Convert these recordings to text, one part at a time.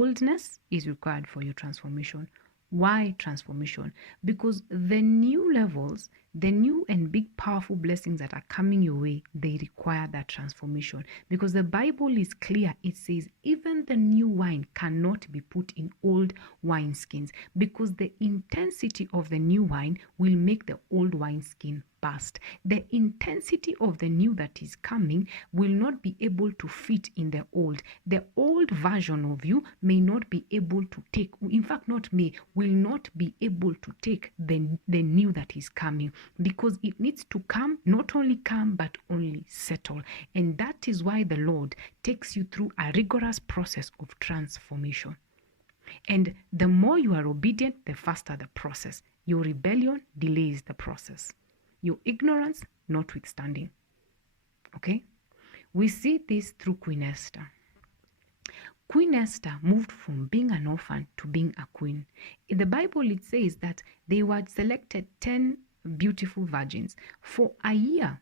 Boldness is required for your transformation. Why transformation? Because the new levels, the new and big powerful blessings that are coming your way, they require that transformation. Because the Bible is clear. It says even the new wine cannot be put in old wineskins, because the intensity of the new wine will make the old wineskin burst. The intensity of the new that is coming will not be able to fit in the old. The old version of you may not be able to take, in fact, will not be able to take the new that is coming, because it needs to come, not only come, but only settle. And that is why the Lord takes you through a rigorous process of transformation. And the more you are obedient, the faster the process. Your rebellion delays the process. Your ignorance notwithstanding. Okay? We see this through Queen Esther. Queen Esther moved from being an orphan to being a queen. In the Bible, it says that they were selected 10 beautiful virgins. For a year,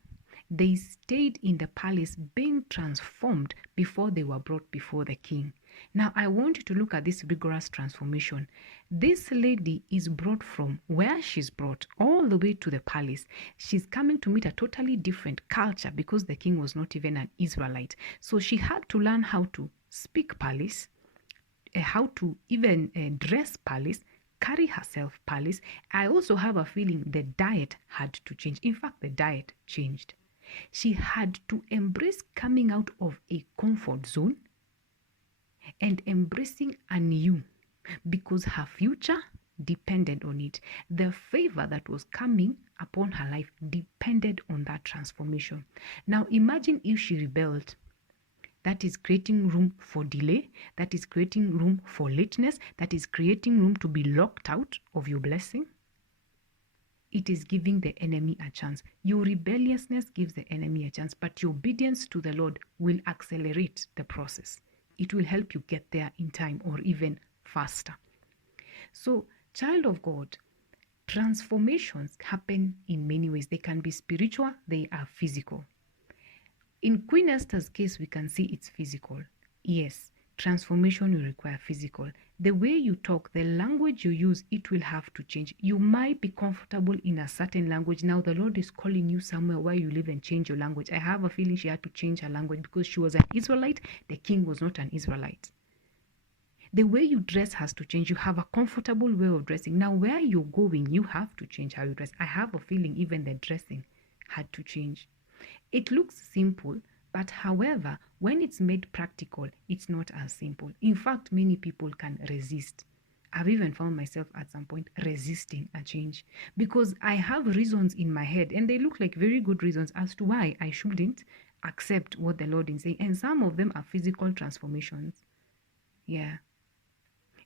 they stayed in the palace being transformed before they were brought before the king. Now, I want you to look at this rigorous transformation. This lady is brought from where she's brought all the way to the palace. She's coming to meet a totally different culture, because the king was not even an Israelite. So she had to learn how to speak palace, how to even dress palace, carry herself palace. I also have a feeling the diet had to change. In fact, the diet changed. She had to embrace coming out of a comfort zone and embracing a new, because her future depended on it. The favor that was coming upon her life depended on that transformation. Now imagine if she rebelled. That is creating room for delay. That is creating room for lateness. That is creating room to be locked out of your blessing. It is giving the enemy a chance. Your rebelliousness gives the enemy a chance, but your obedience to the Lord will accelerate the process. It will help you get there in time, or even faster. So, child of God, transformations happen in many ways. They can be spiritual, they are physical. In Queen Esther's case, we can see it's physical. Yes, transformation will require physical. The way you talk, the language you use, it will have to change. You might be comfortable in a certain language. Now the Lord is calling you somewhere where you live and change your language. I have a feeling she had to change her language because she was an Israelite. The king was not an Israelite. The way you dress has to change. You have a comfortable way of dressing. Now where you're going, you have to change how you dress. I have a feeling even the dressing had to change. It looks simple, but however, when it's made practical, it's not as simple. In fact, many people can resist. I've even found myself at some point resisting a change, because I have reasons in my head, and they look like very good reasons as to why I shouldn't accept what the Lord is saying. And some of them are physical transformations. Yeah.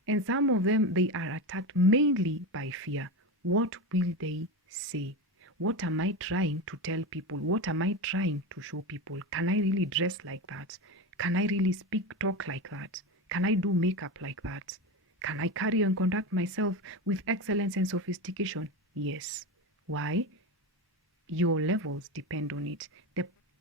And some of them, they are attacked mainly by fear. What will they say? What am I trying to tell people? What am I trying to show people? Can I really dress like that? Can I really talk like that? Can I do makeup like that? Can I carry and conduct myself with excellence and sophistication? Yes. Why? Your levels depend on it.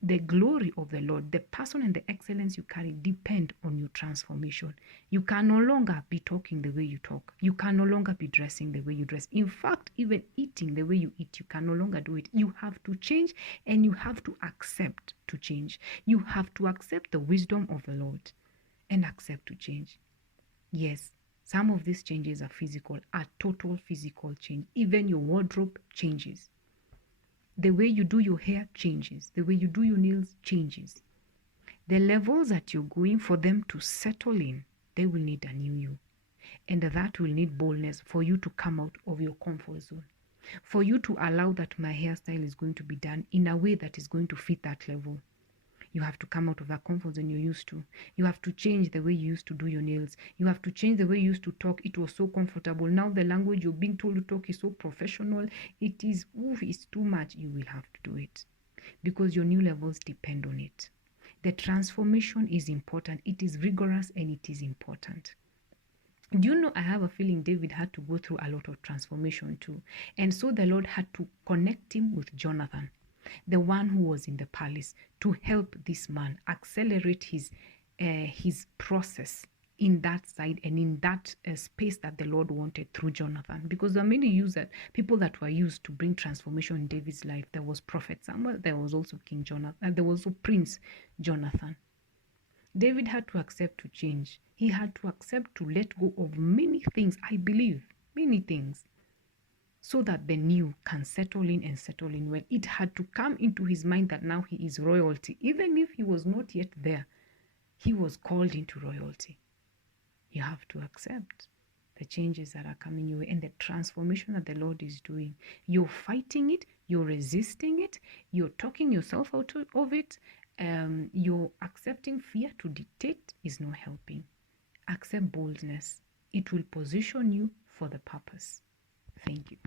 The glory of the Lord, the person and the excellence you carry depend on your transformation. You can no longer be talking the way you talk. You can no longer be dressing the way you dress. In fact, even eating the way you eat, you can no longer do it. You have to change, and you have to accept to change. You have to accept the wisdom of the Lord and accept to change. Yes, some of these changes are physical, are total physical change. Even your wardrobe changes. The way you do your hair changes. The way you do your nails changes. The levels that you're going, for them to settle in, they will need a new you. And that will need boldness for you to come out of your comfort zone. For you to allow that my hairstyle is going to be done in a way that is going to fit that level. You have to come out of that comfort zone you're used to. You have to change the way you used to do your nails. You have to change the way you used to talk. It was so comfortable. Now the language you're being told to talk is so professional. It's too much. You will have to do it, because your new levels depend on it. The transformation is important. It is rigorous, and it is important. Do you know, I have a feeling David had to go through a lot of transformation too. And so the Lord had to connect him with Jonathan, the one who was in the palace, to help this man accelerate his process in that side and in that space that the Lord wanted through Jonathan. Because there are many people that were used to bring transformation in David's life. There was Prophet Samuel, there was also King Jonathan, there was also Prince Jonathan. David had to accept to change. He had to accept to let go of many things, I believe, many things, so that the new can settle in and settle in well. It had to come into his mind that now he is royalty. Even if he was not yet there, he was called into royalty. You have to accept the changes that are coming your way and the transformation that the Lord is doing. You're fighting it, you're resisting it, you're talking yourself out of it, you're accepting fear to dictate is not helping. Accept boldness. It will position you for the purpose. Thank you.